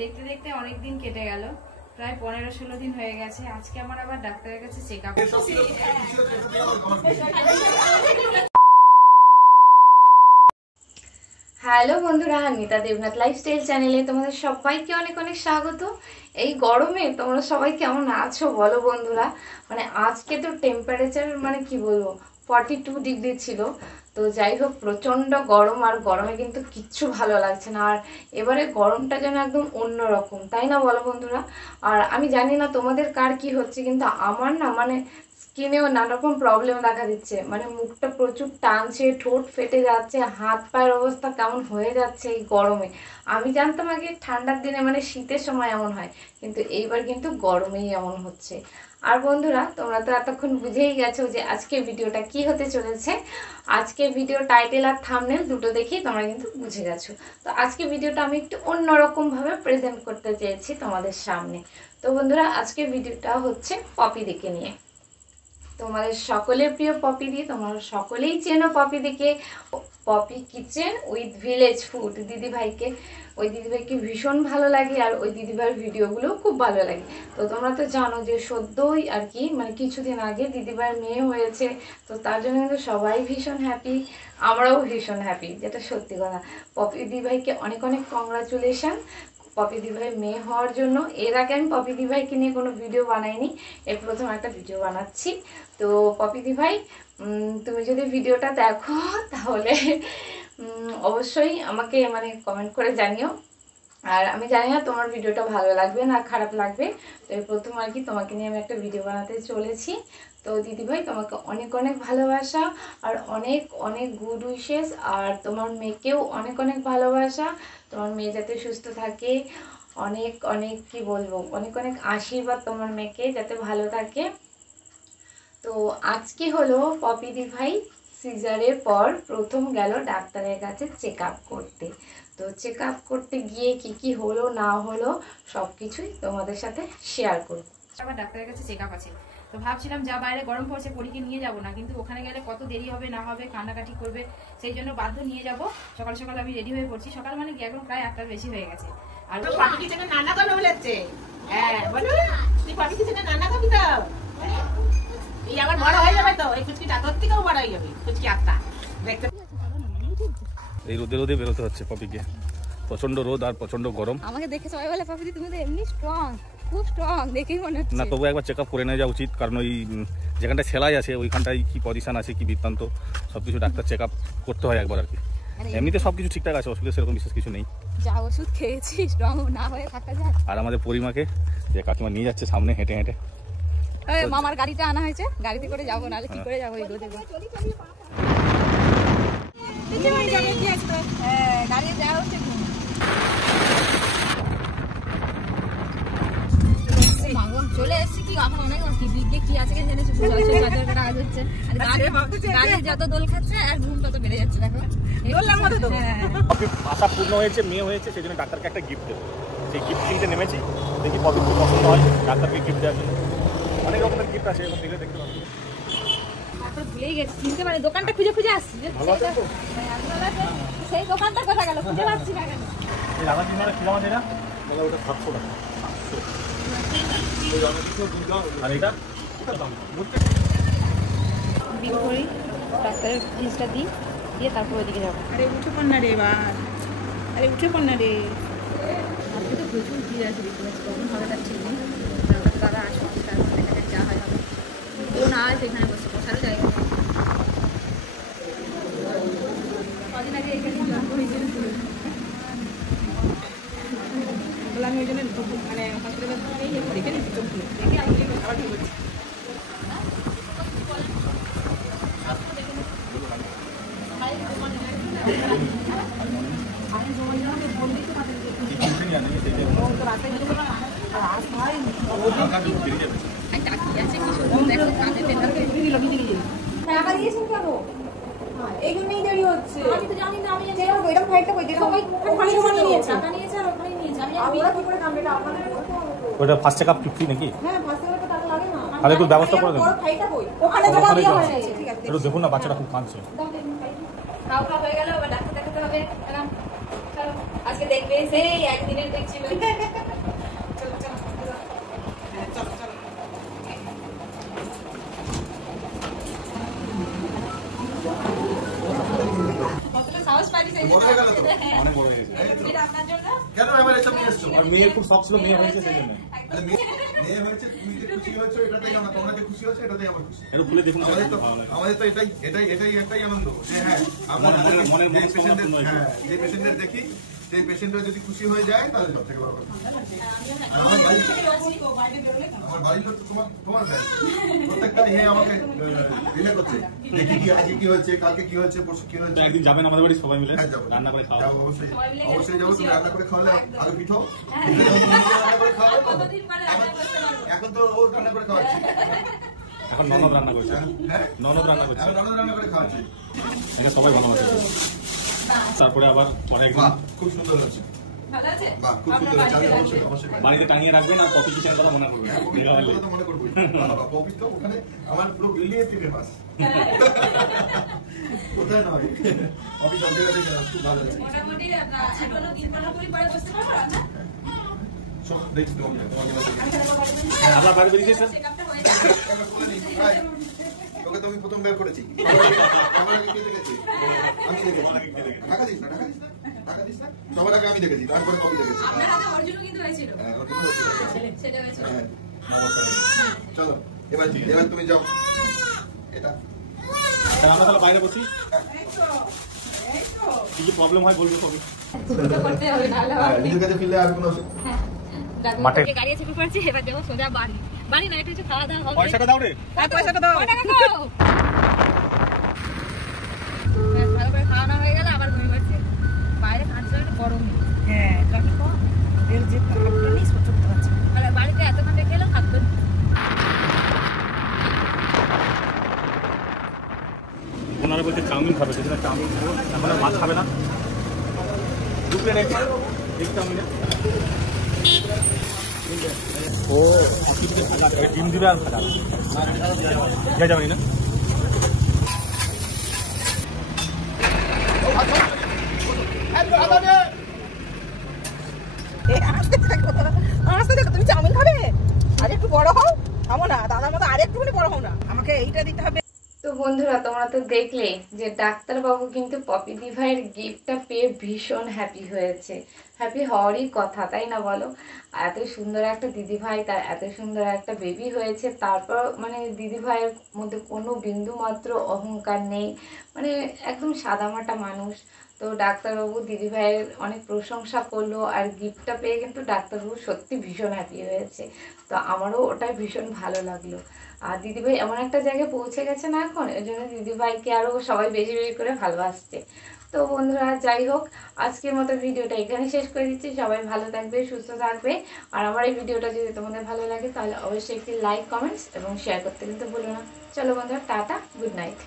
দেখতে দেখতে অনেক দিন কেটে গেল, প্রায় 15-16 দিন হয়ে গেছে। আজকে আমার আবার ডাক্তারের কাছে চেকআপ। হ্যালো বন্ধুরা, নিতা দেবনাথ লাইফস্টাইল চ্যানেলে তোমাদের সবাইকে অনেক অনেক স্বাগত। এই গরমে তোমরা সবাই কেমন আছো বলো বন্ধুরা। মানে আজকে তো টেম্পারেচার মানে কি বলবো 42 ডিগ্রি ছিল। তো যাই হোক, প্রচণ্ড গরম, আর গরমে কিন্তু কিচ্ছু ভালো লাগছে না। আর এবারে গরমটা যেন একদম অন্যরকম, তাই না বলো বন্ধুরা। আর আমি জানি না তোমাদের কার কি হচ্ছে, কিন্তু আমার না মানে স্কিনেও নানা রকম প্রবলেম দেখা দিচ্ছে। মানে মুখটা প্রচুর টানছে, ঠোঁট ফেটে যাচ্ছে, হাত পায়ের অবস্থা কেমন হয়ে যাচ্ছে এই গরমে। আমি জানতাম আগে ঠান্ডার দিনে মানে শীতের সময় এমন হয়, কিন্তু এইবার কিন্তু গরমেই এমন হচ্ছে। আর বন্ধুরা, তোমরা তো এতক্ষণ বুঝেই গেছো যে আজকে ভিডিওটা কি হতে চলেছে। আজকে ভিডিও টাইটেল আর থাম্বনেল দুটো দেখেই তোমরা কিন্তু বুঝে গেছো। তো আজকে ভিডিওটা আমি একটু অন্যরকম ভাবে প্রেজেন্ট করতে চেয়েছি তোমাদের সামনে। তো বন্ধুরা, আজকে ভিডিওটা হচ্ছে পপিদিকে নিয়ে। তোমাদের সকলের প্রিয় পপিদি, তোমরা সকলেই চেনো পপিদিকে। Popi kitchen with village food দিদিভাইকে, ওই দিদিভাইকে ভীষণ ভালো লাগে, আর ওই দিদিভাইয়ের ভিডিওগুলো খুব ভালো লাগে। তো তোমরা তো জানো যে সদ্যই আর কি মানে কিছুদিন আগে দিদিভাইয়ের মেয়ে হয়েছে। তো তার জন্য কিন্তু সবাই ভীষণ হ্যাপি, আমরাও ভীষণ হ্যাপি, যেটা সত্যি কথা। পপি দিদিভাইকে অনেক অনেক কংগ্রাচুলেশন পপি দিদিভাইয়ের মেয়ে হওয়ার জন্য। এর আগে আমি পপি দিদিভাইকে নিয়ে কোনো ভিডিও বানাইনি, এর প্রথম একটা ভিডিও বানাচ্ছি। তো পপি দিদিভাই, তুমি যদি ভিডিওটা দেখো তাহলে অবশ্যই আমাকে মানে কমেন্ট করে জানিও। আর আমি জানি না তোমার ভিডিওটা ভালো লাগবে না খারাপ লাগবে। তো এই প্রথম আর কি তোমাকে নিয়ে আমি একটা ভিডিও বানাতে চলেছি। তো দিদিভাই, তোমাকে অনেক অনেক ভালোবাসা আর অনেক অনেক গুড উইশেস। আর তোমার মেয়েকেও অনেক অনেক ভালোবাসা, তোমার মেয়ে যাতে সুস্থ থাকে। অনেক অনেক কি বলবো, অনেক অনেক আশীর্বাদ তোমার মেয়েকে যাতে ভালো থাকে। তো আজকে হলো পপি দিভাই সিজারের পর প্রথম গেল ডাক্তারের কাছে চেক আপ করতে। তো চেক আপ করতে গিয়ে কি কি হলো না হলো সব কিছুই তোমাদের সাথে শেয়ার করবো। আবার ডাক্তারের কাছে চেক আপ আছে, তো ভাবছিলাম যা বাইরে গরম পড়ছে পরীকে নিয়ে যাব না, কিন্তু ওখানে গেলে কত দেরি হবে না হবে, কান্নাকাটি করবে, সেই জন্য বাধ্য নিয়ে যাব। সকাল সকাল আমি রেডি হয়ে পড়ছি, সকাল মানে কি এখন প্রায় 8টার বেশি হয়ে গেছে। আর পপি কিচেনে নানা কথা বলেছে। হ্যাঁ বলো, তুই পপি কিচেনে নানা খাবি তো? এই আমার বড় হয়ে যাবে তো, এই কুচকিটা তোর থেকেও বড় হয়ে যাবে, কুচকি আত্মা দেখতে। এই রোদে রোদে বেরোতে হচ্ছে পপিকে, প্রচন্ড রোদ আর প্রচন্ড গরম। আমাকে দেখে সবাই বলে পপি তুমি তো এমনি স্ট্রং, খুব স্ট্রং দেখেই মনে হচ্ছে। না, তবু একবার চেক আপ করে নেওয়া যা উচিত, কারণ ওই যেখানটা সেলাই আছে ওইখানটায় কি পজিশন আছে কি বৃত্তান্ত সবকিছু ডাক্তার চেক আপ করতে হয় একবার আর কি। এমনিতে সবকিছু ঠিকঠাক আছে, অসুবিধা সেরকম বিশেষ কিছু নেই। যা ওষুধ খেয়েছি স্ট্রং না হয়ে থাকা যায়। আর আমাদের পরিমাকে যে কাকিমা নিয়ে যাচ্ছে সামনে হেঁটে হেঁটে। মামার গাড়িটা আনা হয়েছে, গাড়িতে করে যাবো, নাহলে কি করে যাবো এই রোদে। দাঁড়িয়ে যাওয়া হচ্ছে। চলে এসছি কি এখন অনেক কি আছে জেনেছি, গাড়ি যত দোল খাচ্ছে আর ঘুম তত বেড়ে যাচ্ছে। দেখো আশা পূর্ণ হয়েছে, মেয়ে হয়েছে, সেই জন্য ডাক্তারকে একটা গিফট দেবো। সেই গিফট কিনতে নেমেছি, দেখি পপির কি পছন্দ হয় ডাক্তারকে গিফট দেওয়ার জন্য। অনেক রকমের গিফট আছে, এখন দেখলে দেখতে পাচ্ছি। ভুলেই গেছি, চিনতে পারি, দোকানটা খুঁজে খুঁজে আসছি। সেই দোকানটা কোথায় গেল খুঁজে পাচ্ছি না কেন। ওটা 700 টাকা। আর এটা বিল করি, ডাক্তারের ফিসটা দিই, দিয়ে তারপর ওইদিকে যাবো। আরে উঠে পড় না রে এবার, আরে উঠে পড় না রে। আজকে তো প্রচুর ভিড় আছে, দেখতে পাচ্ছি কখন হবে তার ঠিক নেই। দাদা আসুন, তারপর দেখা যাক যা হয় হবে। ও না আছে এখানে বসে, বসারও জায়গা নেই। কদিন আগে এখানে জন্ম হয়েছিল, আমি ওই জন্য মানে হসপিটালে দেখে নিচ্ছি, চোখ খুলে দেখে আমি আবার ঠিক করছি। এইখানেই দেরি হচ্ছে। আমি তো জানি না, আমি এরকম ফাইটটা কই দিলাম, ওখানে ওখানে নিয়েছে, টাকা নিয়েছে আর ওখানে নিয়েছে। আমি আমরা কি করে কামড়েটা আপনাদের ওটা ফার্স্ট চেকআপ ফ্রি নাকি? হ্যাঁ, ফার্স্ট চেকআপে টাকা লাগে না। তাহলে একটু ব্যবস্থা করে দেন। বড় ফাইটটা কই? ওখানে জমা দেওয়া হয়েছে। ঠিক আছে, একটু দেখুন না, বাচ্চাটা খুব কাঁদছে। খাওয়া হয়ে গেল, আবার ডাক্তার দেখাতে হবে। আজকে দেখবে সেই একদিনের দেখছিল। এবার এসব নিয়ে এসছো। আর মেয়ের খুব শখ ছিল, মেয়ে হয়েছে সেই জন্য। আরে মেয়ে হয়েছে, তুমি যে খুশি হয়েছো এটাতেই আমরা, তোমরা যে খুশি হয়েছো এটাতেই আমার খুশি। একটু খুলে দেখুন, আমাদের তো ভালো লাগে। এটাই আনন্দ যে হ্যাঁ আমরা মনের যে মনস্কামনা পূর্ণ হয়েছে। হ্যাঁ যে পেশেন্টের দেখি সেই পেশেন্টরা যদি খুশি হয়ে যায় তাহলে সব থেকে বড় কথা। আর আমার বাড়ির লোক তো তোমার ভাই, প্রত্যেকটা আমাকে রিলে করছে, দেখি কি আজকে কি হয়েছে, কালকে কি হয়েছে, পরশু কি তো হয়েছে। একদিন যাবেন আমাদের বাড়ি সবাই মিলে, হ্যাঁ, যাবো। রান্না করে খাওয়া। যাবো, অবশ্যই যাবো। তুমি রান্না করে খাওয়ালে আগে পিঠো রান্না করে খাওয়াবে তো। এখন তো ও রান্না করে খাওয়াচ্ছে, এখন ননদ রান্না করছে, হ্যাঁ ননদ রান্না করছে, এখন রান্না করে খাওয়াচ্ছে। এটা সবাই ভালোবাসে। তারপরে আবার পরে একদিন বাহ, খুব সুন্দর হচ্ছে। বাহ, খুব সুন্দর হচ্ছে। আমি অবশ্যই বাড়িতে টাঙিয়ে রাখবেন আর কফি কিচেনের কথা মনে করবেন। দেখা হলে। কথা তো মনে করবোই। বাবা, পপি তো ওখানে আমার পুরো বিল্ডিং এর থেকে ফেমাস। কোথায় নয়, পপি সব জায়গাতে খুব ভালো আছে। সব দেখছি তোমাকে আপনার বাড়ি বেরিয়েছে স্যার? তোকে তো আমি প্রথম বের করেছি। আমার আগে কে দেখেছে? আমি দেখেছি। ঢাকা দিস না, ঢাকা দিস না, ঢাকা দিস না। সবার আগে আমি দেখেছি, তারপরে কপি দেখেছি। হ্যাঁ, ওটা তো হচ্ছে। হ্যাঁ, চলো এবার তুমি যাও। এটা স্যার, আমরা তাহলে বাইরে বসি, কি কি প্রবলেম হয় বলবো সবই। নিজের কাছে ফিরলে আর কোনো মাঠে। গাড়ি চেপে পড়ছি, এবার যাবো সোজা বাড়ি। বাড়ি না, একটু কিছু খাওয়া দাওয়া হবে। পয়সাটা দাও রে। পয়সাটা দাও। কয় টাকা গো? ব্যাস, ভালো করে খাওয়া দাওয়া হয়ে গেলে আবার ঘুমিয়ে পড়ছি। বাইরে কাঁচা গরম। হ্যাঁ, কাকি কো এর যে তাপটা নেই সহ্য করতে পারছি না। আর বাড়িতে এতক্ষণ দেখে এলাম থাকতো না। ওনারা বলছে চাউমিন খাবে, সেখানে চাউমিন খাবো, এখন আর মাছ খাবে না। দু প্লেট এক চাউমিনে ও ডিম দিবে আর খাটা যা যাবে না। আসতে দেখো, তুমি চাউমিন খাবে? আর একটু বড় হও, খাবো না দাদার মতো, আর একটুখানি বড় হও না, আমাকে এইটা দিতে হবে। তো বন্ধুরা, তোমরা তো দেখলে যে ডাক্তারবাবু কিন্তু পপি দি ভাইয়ের গিফটটা পেয়ে ভীষণ হ্যাপি হয়েছে। হ্যাপি হওয়ারই কথা, তাই না বলো? এত সুন্দর একটা দিদি ভাই, তার এত সুন্দর একটা বেবি হয়েছে, তারপর মানে দিদি ভাইয়ের মধ্যে কোনো বিন্দু মাত্র অহংকার নেই, মানে একদম সাদামাটা মানুষ। তো ডাক্তারবাবু দিদি ভাইয়ের অনেক প্রশংসা করলো, আর গিফটটা পেয়ে কিন্তু ডাক্তারবাবু সত্যি ভীষণ হ্যাপি হয়েছে। তো আমারও ওটাই ভীষণ ভালো লাগলো। আর দিদিভাই এমন একটা জায়গায় পৌঁছে গেছে না এখন, এর জন্য দিদিভাইকে আরও সবাই বেশি বেশি করে ভালোবাসছে। তো বন্ধুরা, যাই হোক, আজকের মতো ভিডিওটা এখানে শেষ করে দিচ্ছি। সবাই ভালো থাকবে, সুস্থ থাকবে। আর আমার এই ভিডিওটা যদি তোমাদের ভালো লাগে তাহলে অবশ্যই একটি লাইক, কমেন্টস এবং শেয়ার করতে কিন্তু ভুলো না। চলো বন্ধুরা, টাটা, গুড নাইট।